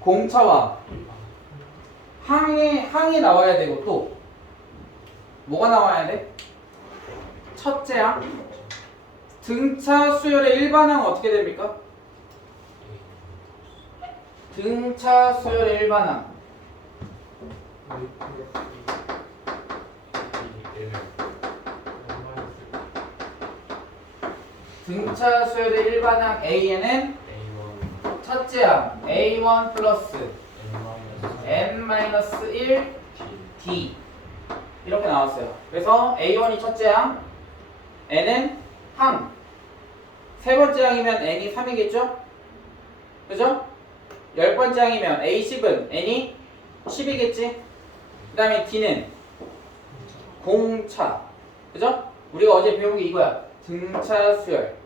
공차와 항이 항이 나와야 되고 또 뭐가 나와야 돼? 첫째 항 등차 수열의 일반 항은 어떻게 됩니까? 등차 수열의 일반 항 등차 수열의 일반 항 A에는 첫째 항 A1 플러스 N-1 D 이렇게 나왔어요. 그래서 A1이 첫째 항, N은 항. 세 번째 항이면 N이 3이겠죠? 그죠? 열 번째 항이면 A10은 N이 10이겠지? 그 다음에 D는 공차. 그죠? 우리가 어제 배운 게 이거야. 등차 수열.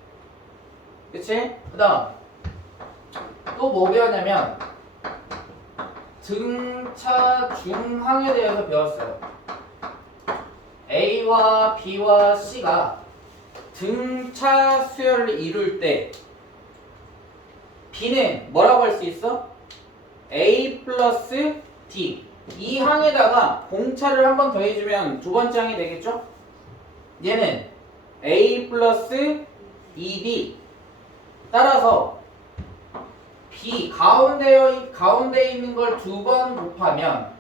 그치? 그 다음 또 뭐 배웠냐면 등차 중항에 대해서 배웠어요. A와 B와 C가 등차 수열을 이룰 때 B는 뭐라고 할 수 있어? A 플러스 D 이 항에다가 공차를 한 번 더해주면 두 번째 항이 되겠죠? 얘는 A 플러스 ED 따라서 B 가운데에 가운데 있는 걸 두 번 곱하면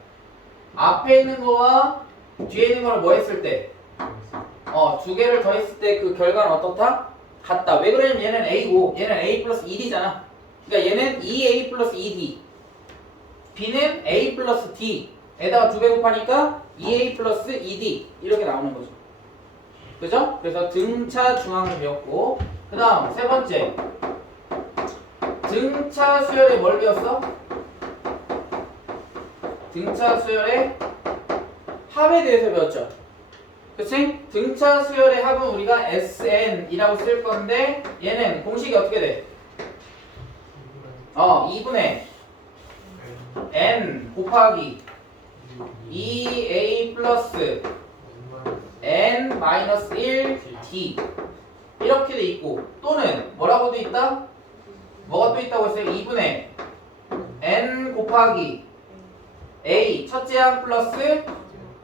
앞에 있는 거와 뒤에 있는 걸 뭐 했을 때? 어, 두 개를 더 했을 때 그 결과는 어떻다? 같다. 왜 그러냐면 얘는 A고 얘는 A 플러스 2D잖아. 그러니까 얘는 2A 플러스 2D. B는 A 플러스 D에다가 두 배 곱하니까 2A 플러스 2D 이렇게 나오는 거죠. 그죠? 그래서 등차 중앙을 배웠고 그 다음 세 번째 등차 뭘 배웠어? 등차 수열의 합에 대해서 배웠죠. 그치? 등차 수열의 합은 우리가 SN이라고 쓸 건데 얘는 공식이 어떻게 돼? 어, 2분의 N 곱하기 2A 플러스 N 마이너스 1D 이렇게 돼 있고 또는 뭐라고 돼 있다? 뭐가 또 있다고 했어요? 2분의 N 곱하기 A 첫째 항 플러스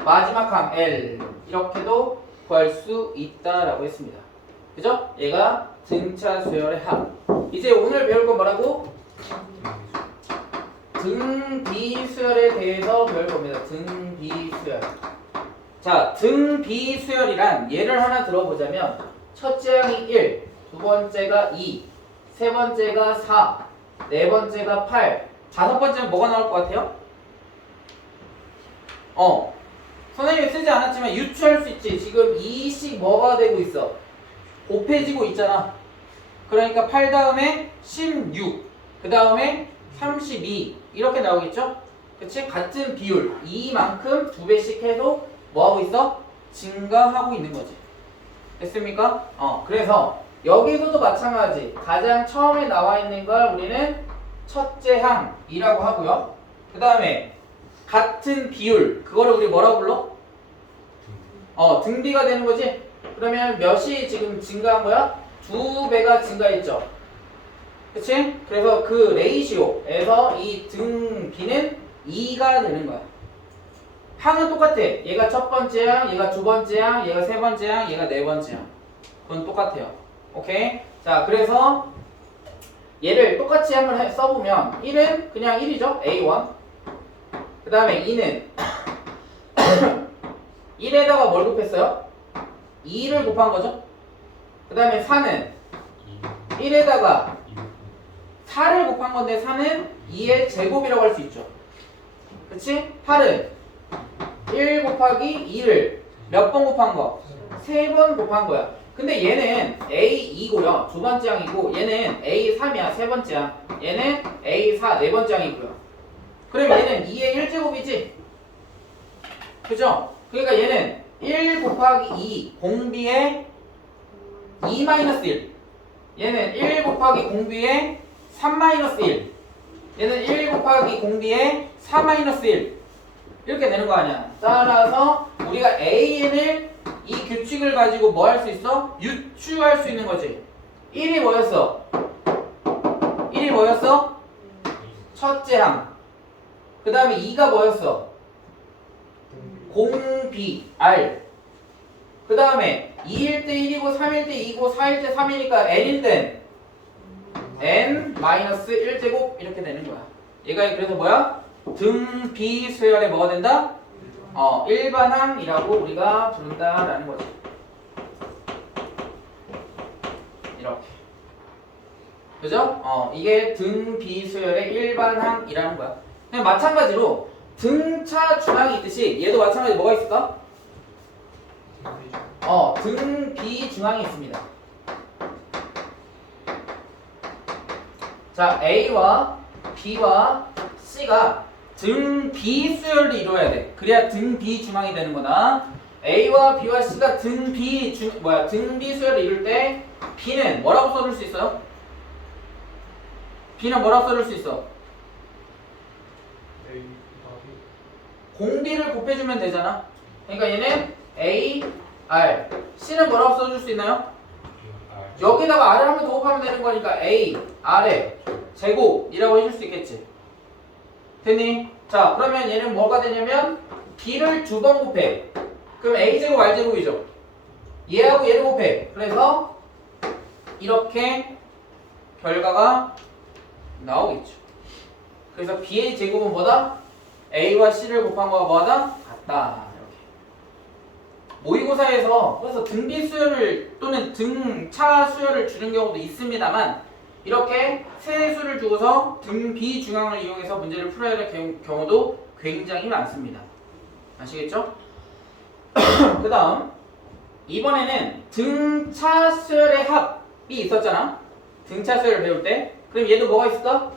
마지막 항 L 이렇게도 구할 수 있다라고 했습니다. 그죠? 얘가 등차 수열의 합. 이제 오늘 배울 건 뭐라고? 등비수열에 대해서 배울 겁니다. 등비수열. 자, 등비수열이란 예를 하나 들어보자면 첫째 항이 1, 두 번째가 2, 세 번째가 4, 네 번째가 8, 다섯 번째는 뭐가 나올 것 같아요? 어, 선생님이 쓰지 않았지만 유추할 수 있지. 지금 2씩 뭐가 되고 있어? 곱해지고 있잖아. 그러니까 8 다음에 16, 그 다음에 32 이렇게 나오겠죠? 그치? 같은 비율 2만큼 두 배씩 해도 뭐하고 있어? 증가하고 있는 거지. 됐습니까? 어, 그래서 여기서도 마찬가지. 가장 처음에 나와 있는 걸 우리는 첫째 항이라고 하고요. 그 다음에 같은 비율 그거를 우리 뭐라고 불러? 어 등비가 되는 거지 그러면 몇이 지금 증가한 거야? 두 배가 증가했죠 그치? 그래서 그 레이시오에서 이 등비는 2가 되는 거야 항은 똑같아 얘가 첫 번째 항, 얘가 두 번째 항, 얘가 세 번째 항, 얘가 네 번째 항 그건 똑같아요 오케이? 자 그래서 얘를 똑같이 한번 해- 써보면 1은 그냥 1이죠 A1 그 다음에 2는 1에다가 뭘 곱했어요? 2를 곱한 거죠. 그 다음에 4는 1에다가 4를 곱한 건데 4는 2의 제곱이라고 할 수 있죠. 그치? 8은 1 곱하기 2를 몇 번 곱한 거? 3번 곱한 거야. 근데 얘는 A2고요. 두 번째 항이고 얘는 A3이야. 세 번째 항. 얘는 A4 네 번째 항이고요. 그럼 얘는 2의 1제곱이지? 그죠? 그러니까 얘는 1 곱하기 2 공비의 2 마이너스 1 얘는 1 곱하기 공비의 3 마이너스 1 얘는 1 곱하기 공비의 4 마이너스 1 이렇게 되는 거 아니야 따라서 우리가 AN을 이 규칙을 가지고 뭐 할 수 있어? 유추할 수 있는 거지 1이 뭐였어? 1이 뭐였어? 첫째 항. 그 다음에 2가 뭐였어? 공비 R. 그 다음에 2일 때 1이고 3일 때 2고 4일 때 3이니까 n일 땐 n 마이너스 1제곱 이렇게 되는 거야. 얘가 그래서 뭐야? 등 비 수열에 뭐가 된다? 어, 일반항이라고 우리가 부른다라는 거지. 이렇게. 그죠? 어, 이게 등 비수열의 일반항이라는 거야. 그냥 마찬가지로 등차 중앙이 있듯이 얘도 마찬가지 뭐가 있을까? 어, 등 비중앙이 있습니다. 자, A와 B와 C가 등 비수열을 이루어야 돼. 그래야 등 비중앙이 되는 거다. A와 B와 C가 등 비중 뭐야? 등 비수열을 이룰 때 B는 뭐라고 써줄 수 있어요? B는 뭐라고 써줄 수 있어? 공비를 곱해주면 되잖아. 그러니까 얘는 A, R. C는 뭐라고 써줄 수 있나요? 여기다가 R을 한번 더 곱하면 되는 거니까 A, R의 제곱이라고 해줄 수 있겠지. 됐니? 자, 그러면 얘는 뭐가 되냐면 B를 두 번 곱해. 그럼 A 제곱, R 제곱이죠. 얘하고 얘를 곱해. 그래서 이렇게 결과가 나오겠죠. 그래서 B의 제곱은 뭐다? A와 C를 곱한 거가 뭐다? 같다. 이렇게. 모의고사에서 그래서 등비 수열을 또는 등차 수열을 주는 경우도 있습니다만 이렇게 세 수를 주고서 등 비 중앙을 이용해서 문제를 풀어야 될 경우- 경우도 굉장히 많습니다. 아시겠죠? 그 다음 이번에는 등차 수열의 합이 있었잖아. 등차 수열을 배울 때 그럼 얘도 뭐가 있을까?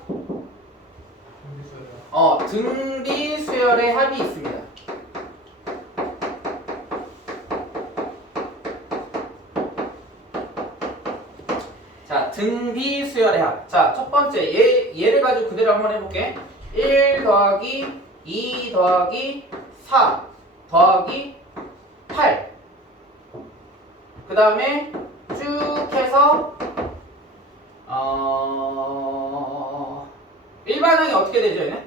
어, 등비 수열의 합이 있습니다. 자, 등비 수열의 합. 자, 첫 번째 얘 얘를 가지고 그대로 한번 해볼게. 1 더하기 2 더하기 4 더하기 8. 그 다음에 쭉 해서 어 일반항이 어떻게 되죠, 얘는?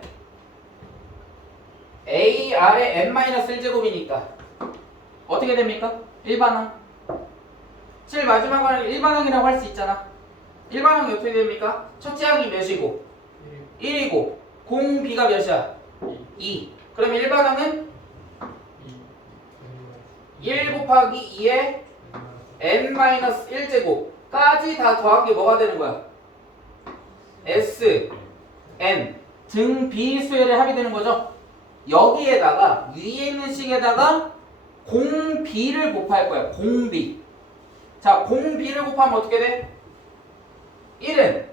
A R의 n-1제곱이니까 어떻게 됩니까? 일반항 제일 마지막은 일반항이라고 할 수 있잖아 일반항이 어떻게 됩니까? 첫째 항이 몇이고 1 이고 공 B가 몇이야? 2 그럼 일반항은 1 곱하기 2의 n-1제곱까지 다 더한 게 뭐가 되는 거야? S, N 등 비수열의 합이 되는 거죠. 여기에다가 위에 있는 식에다가 공 B를 곱할 거야. 공 B. 자, 공 B를 곱하면 어떻게 돼? 1은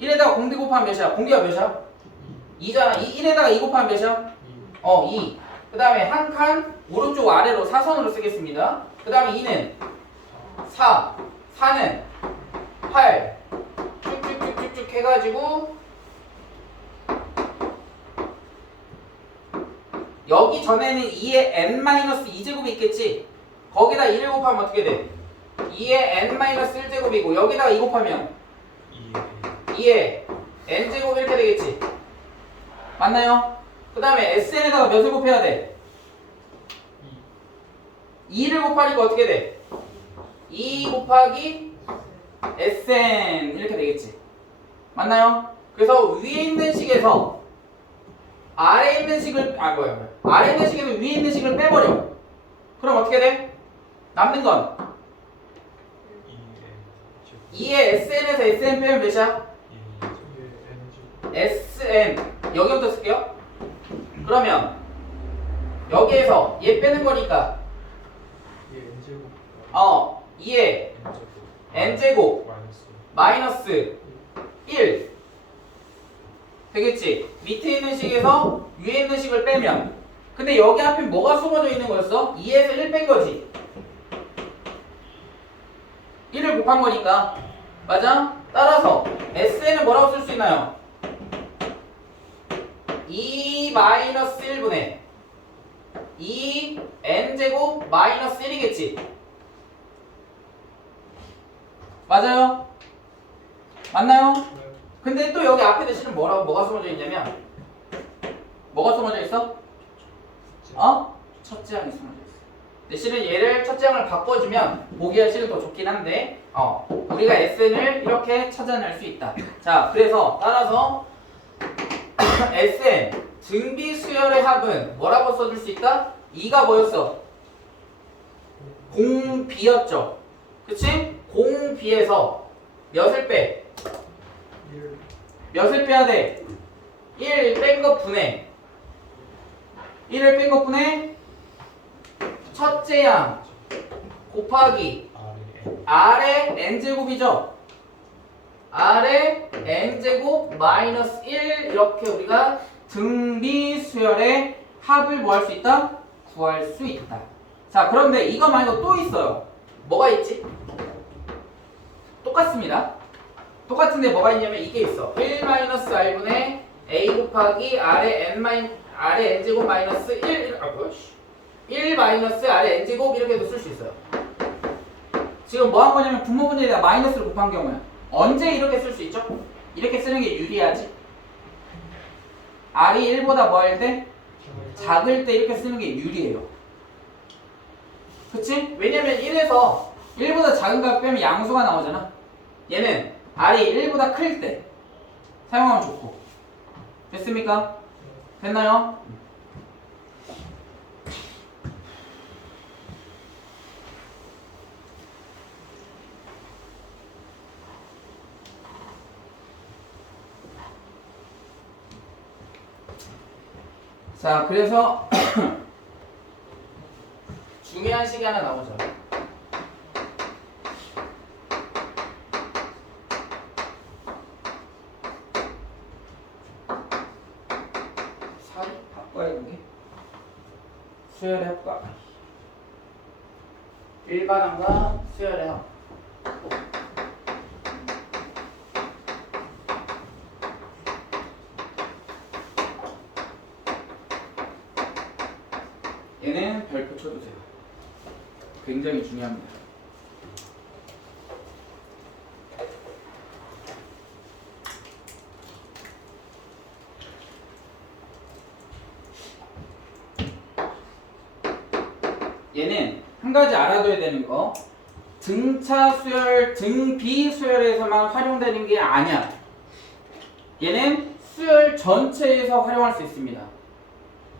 1에다가 공 B 곱하면 몇이야? 공 B가 몇이야? 2잖아. 2, 1에다가 2 곱하면 몇이야? 어, 2. 그 다음에 한 칸 오른쪽 아래로 사선으로 쓰겠습니다. 그 다음에 2는 4. 4는 8. 쭉쭉쭉쭉쭉 해가지고 여기 전에는 2의 n-2제곱이 있겠지? 거기다 1을 곱하면 어떻게 돼? 2의 n-1제곱이고 여기다가 2 곱하면 2의 n제곱 이렇게 되겠지? 맞나요? 그 다음에 sn에다가 몇을 곱해야 돼? 2를 곱하니까 어떻게 돼? 2 곱하기 sn 이렇게 되겠지? 맞나요? 그래서 위에 있는 식에서 아래에 있는 식을 아 뭐야 아래에 있는 식에서 위에 있는 식을 빼버려 그럼 어떻게 돼? 남는 건 2의 sn에서 sn 빼면 몇이야? sn 여기부터 쓸게요. 그러면 여기에서 얘 빼는 거니까. 어 2의 n제곱 마이너스 1 되겠지? 밑에 있는 식에서 위에 있는 식을 빼면. 근데 여기 앞에 뭐가 숨어져 있는 거였어? 2에서 1 뺀 거지. 1을 곱한 거니까 맞아? 따라서 SN은 뭐라고 쓸 수 있나요? 2 마이너스 1분의 2 n제곱 마이너스 1이겠지 맞아요? 맞나요? 근데 또 여기 앞에 대신에 뭐라고 뭐가 숨어져 있냐면 뭐가 숨어져 있어? 어? 첫째 항이 숨어져 있어. 대신에 얘를 첫째 항을 바꿔주면 보기가 실은 더 좋긴 한데 어 우리가 SN을 이렇게 찾아낼 수 있다. 자 그래서 따라서 SN 등비 수열의 합은 뭐라고 써줄 수 있다? 2가 뭐였어? 공비였죠. 그치? 공비에서 몇을 빼? 몇을 빼야 돼? 1 뺀 것 분해 1을 뺀 것 분해 첫째 양 곱하기 아래 n제곱이죠 아래 n제곱 마이너스 1 이렇게 우리가 등비 수열의 합을 뭐 할 수 있다? 구할 수 있다 자 그런데 이거 말고 또 있어요 뭐가 있지? 똑같습니다 똑같은데 뭐가 있냐면 이게 있어 1 마이너스 r분의 a 곱하기 아래 n 마이 아래 n 제곱 마이너스 1 아, 뭐야, 씨. 1 마이너스 아래 n 제곱 이렇게도 쓸 수 있어요 지금 뭐 한 거냐면 분모 분자에다 마이너스를 곱한 경우야 언제 이렇게 쓸 수 있죠? 이렇게 쓰는 게 유리하지 r이 1보다 뭐 할 때? 작을 때 이렇게 쓰는 게 유리해요 그치? 왜냐면 1에서 1보다 작은 값 빼면 양수가 나오잖아 얘는 r이 1보다 클 때 사용하면 좋고 됐습니까? 됐나요? 자 그래서 중요한 식이 하나 나오죠. 수열의 합과. 일반항과 수열의 합 얘는 별표 쳐주세요 굉장히 중요합니다 얘는 한 가지 알아둬야 되는 거 등차 수열, 등비 수열에서만 활용되는 게 아니야. 얘는 수열 전체에서 활용할 수 있습니다.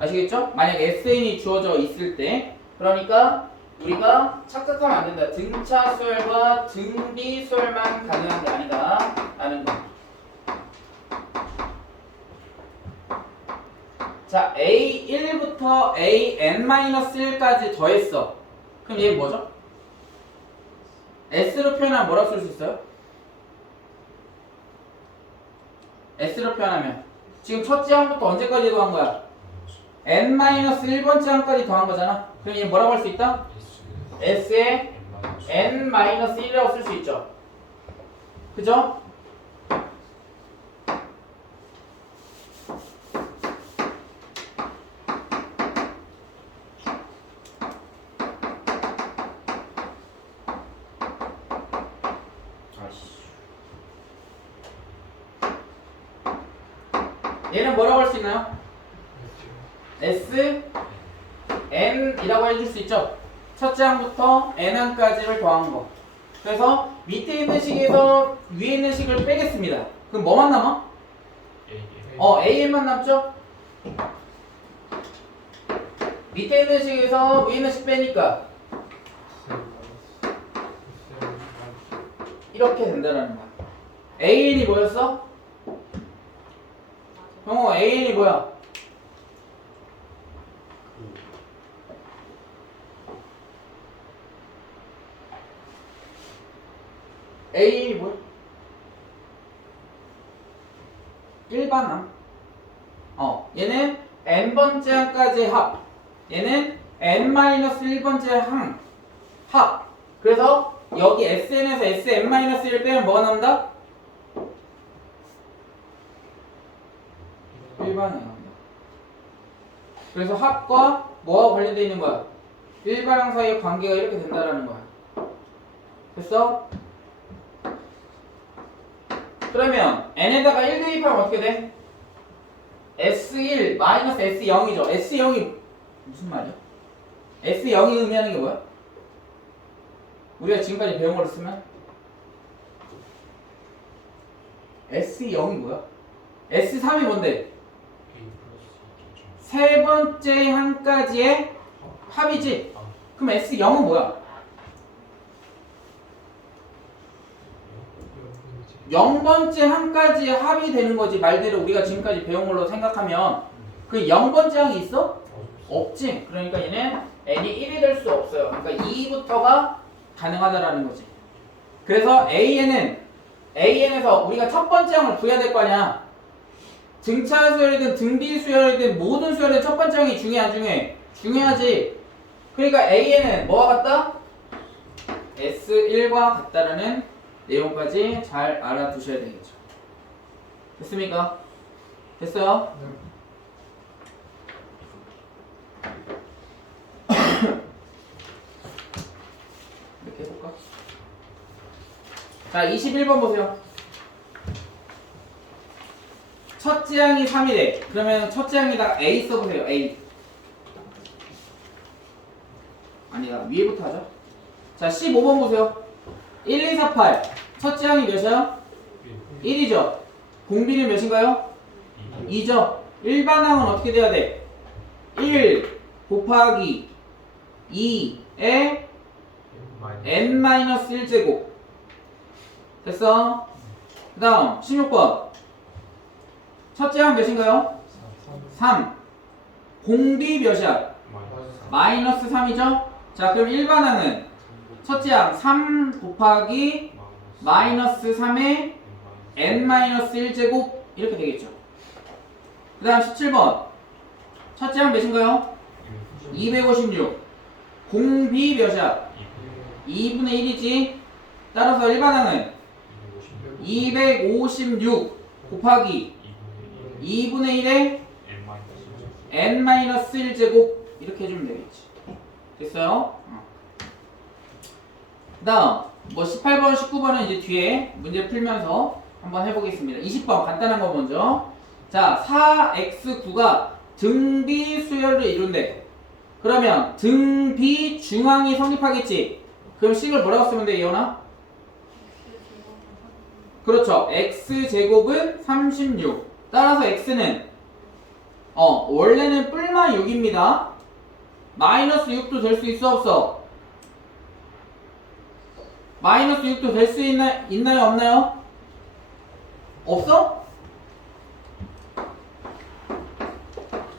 아시겠죠? 만약 SN이 주어져 있을 때 그러니까 우리가 착각하면 안 된다. 등차 수열과 등비 수열만 가능한 게 아니다. 라는 거. 자, A1부터 AN-1까지 더했어. 그럼 얘 뭐죠? S로 표현하면 뭐라고 쓸 수 있어요? S로 표현하면 지금 첫째 항부터 언제까지 더한 거야? N-1번째 항까지 더한 거잖아. 그럼 얘 뭐라고 할 수 있다? S에 N-1이라고 쓸 수 있죠. 그죠? 얘는 뭐라고 할 수 있나요? S N이라고 해줄 수 있죠. 첫째 항부터 N항까지를 더한 거. 그래서 밑에 있는 식에서 위에 있는 식을 빼겠습니다. 그럼 뭐만 남아? 어, AN만 남죠? 밑에 있는 식에서 위에 있는 식 빼니까 이렇게 된다라는 거야. AN이 뭐였어? 형호 AN이 뭐야? A이 뭐야? 일반항. 어, 얘는 n번째 항까지 합. 얘는 n-1번째 항. 합. 그래서 여기 sn에서 sn-1을 빼면 뭐가 나온다? 일반항이 나온다. 그래서 합과 뭐와 관련되어 있는 거야? 일반항 사이의 관계가 이렇게 된다라는 거야. 됐어? 그러면 n에다가 1 대입하면 어떻게 돼? S1 마이너스 S0이죠. S0이 무슨 말이야? S0이 의미하는 게 뭐야? 우리가 지금까지 배운 걸로 쓰면 S0이 뭐야? S3이 뭔데? 세 번째 한 가지의 합이지. 아, 그럼 S0은 뭐야? 0번째 한 가지의 합이 되는 거지. 말대로 우리가 지금까지 배운 걸로 생각하면 그 0번째 항이 있어? 없지. 그러니까 얘는 n이 1이 될 수 없어요. 그러니까 2부터가 가능하다라는 거지. 그래서 an은 an에서 우리가 첫 번째 항을 구해야 될 거 아니야. 등차 수열이든 등비 수열이든 모든 수열의 첫 번째 항이 중요해 안 중요해? 중요하지. 그러니까 an은 뭐와 같다? S1과 같다라는 내용까지 잘 알아두셔야 되겠죠. 됐습니까? 됐어요? 이렇게 해볼까? 자, 21번 보세요. 첫째 항이 3이래. 그러면 첫째 항에다가 A 써보세요. A. 아니다. 위에부터 하죠. 자, 15번 보세요. 1, 2, 4, 8. 첫째 항이 몇이야? 1이죠. 공비는 몇인가요? 2죠. 일반 항은 어떻게 돼야 돼? 1 곱하기 2에 마이너스 n-1제곱 됐어? 그 다음 16번 첫째 항 몇인가요? 삼, 3 공비 몇이야? 마이너스 3이죠? 자 그럼 일반 항은 첫째 항 3 곱하기 마이너스 3에 n-1제곱 이렇게 되겠죠. 그 다음 17번. 첫째 항 몇인가요? 256 공비 몇이야? 2분의 1이지. 따라서 일반 항은 256 곱하기 2분의 1에 n-1제곱 이렇게 해주면 되겠지. 됐어요? 그 다음 뭐 18번 19번은 이제 뒤에 문제 풀면서 한번 해보겠습니다. 20번 간단한 거 먼저. 자 4x9가 등비 수열을 이룬대. 그러면 등비 중앙이 성립하겠지. 그럼 식을 뭐라고 쓰면 돼 이현아? 그렇죠. X제곱은 36 따라서 x는 어 원래는 뿔마 6입니다. 마이너스 6도 될 수 있어 없어? 마이너스 6도 될 수 있나, 있나요 없나요? 없어?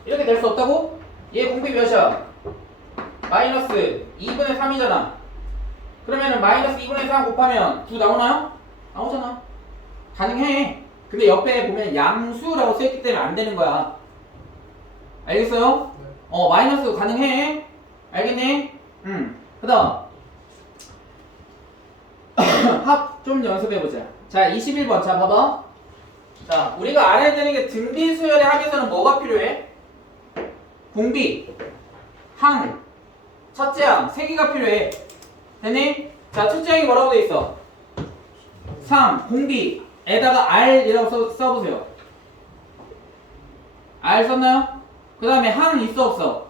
이렇게 될 수 없다고? 얘 공비 몇이야? 마이너스 2분의 3이잖아 그러면은 마이너스 2분의 3 곱하면 9 나오나요? 나오잖아 가능해 근데 옆에 보면 양수라고 써있기 때문에 안 되는 거야 알겠어요? 어 마이너스 가능해 알겠니? 응그 다음 합 좀 연습해보자 자 21번 자 봐봐 자 우리가 알아야 되는 게 등비 수열의 합에서는 뭐가 필요해? 공비 항 첫째 항 세 개가 필요해 됐니? 자 첫째 항이 뭐라고 돼 있어? 3 공비 에다가 R이라고 써, 써보세요 R 썼나요? 그 다음에 항 있어 없어?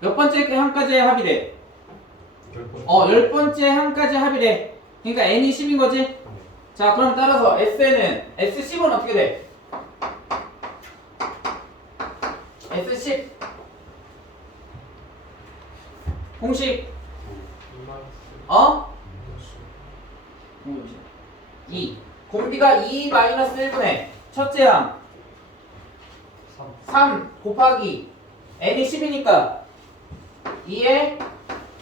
몇 번째 항까지의 합이래? 어, 열 번째 항까지 합이래. 그러니까 n이 10인 거지? 자, 그럼 따라서 SN은 S10은 어떻게 돼? S10 공식 어? 2 공비가 2 마이너스 1분의 첫째 항 3 곱하기 n이 10이니까 2에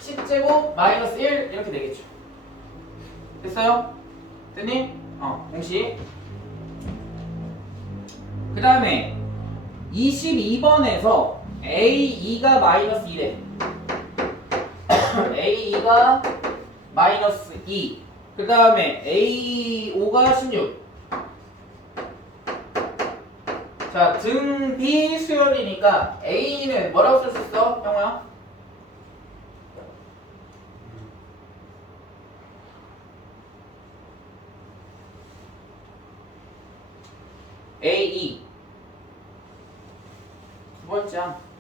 10제곱 마이너스 1 이렇게 되겠죠 됐어요? 됐니? 어 공식 그 다음에 22번에서 A2가 마이너스 2래 A2가 마이너스 2 그 다음에 A5가 16 자, 등비 수열이니까 A는 뭐라고 쓸 수 있어? 형아? AE 두 번째. 항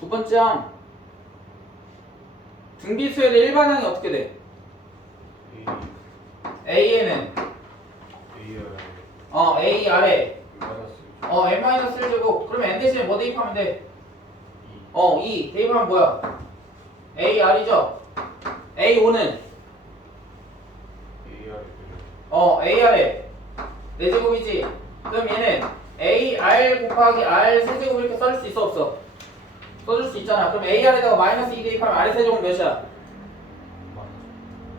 두 번째. 항 등비수열의 일반항이 어떻게 돼? AN은 어 A 아래. 어 n-1 제곱. 그러면 n 대신에 뭐 대입하면 돼? 2어2 대입하면 뭐야? AR이죠? A5는 AR 어 AR에 4제곱이지 그럼 얘는 AR 곱하기 R 세제곱 이렇게 써줄 수 있어 없어? 써줄 수 있잖아 그럼 AR에다가 마이너스 2 대입하면 R의 세제곱 몇이야?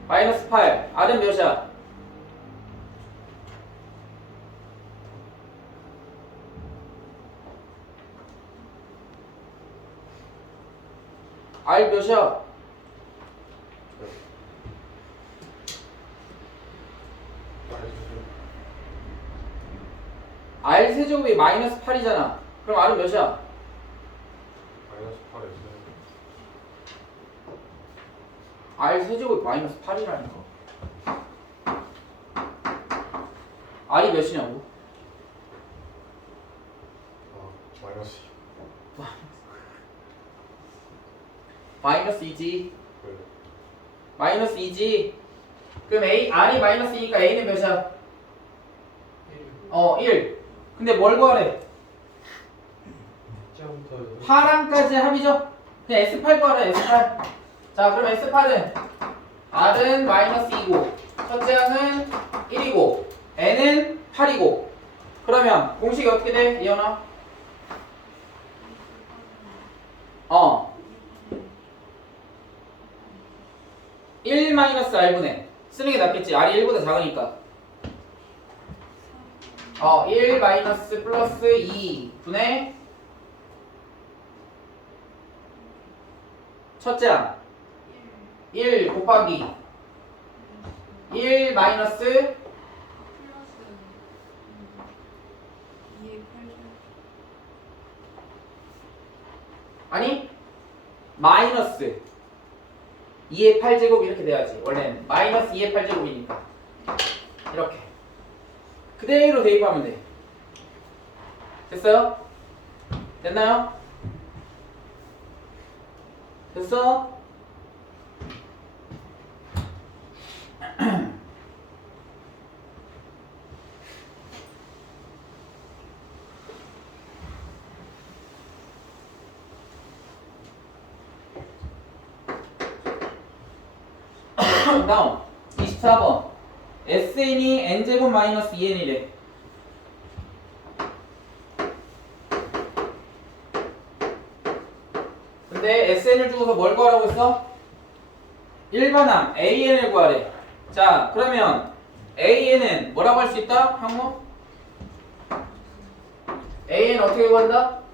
마이너스 8 R은 몇이야? R 몇이야? R 세제곱이 마이너스 8이잖아 그럼 R은 몇이야? 마이너스 8에서 R 세제곱이 마이너스 8이라니까 R이 몇이냐고? 아 마이너스 마이너스 2지 그 마이너스 2지 그럼 A, R이 마이너스 2니까 A는 몇이야? 어 1. 근데 뭘 구하래? 파랑까지 합이죠? 그냥 S8 구하래 S8 자 그럼 S8은 R은 마이너스 2고 첫째 항은 1이고 N은 8이고 그러면 공식이 어떻게 돼? 이현아? 어. 1 마이너스 R분의 쓰는 게 낫겠지. R이 1보다 작으니까. 어, 1 마이너스 플러스 2 분의 첫째 항. 1 곱하기 1 마이너스 플러스 2의 8제 아니 마이너스 2의 8제곱 이렇게 돼야지 원래는 마이너스 2의 8제곱이니까 이렇게 그대로 대입하면 돼 됐어요? 됐나요? 됐어? 다음 24번 SN이 N제곱 마이너스 2N이래 근데 SN을 주고서 뭘 구하라고 했어? 일반항 AN을 구하래 자 그러면 AN은 뭐라고 할 수 있다? 항목? AN 어떻게 구한다?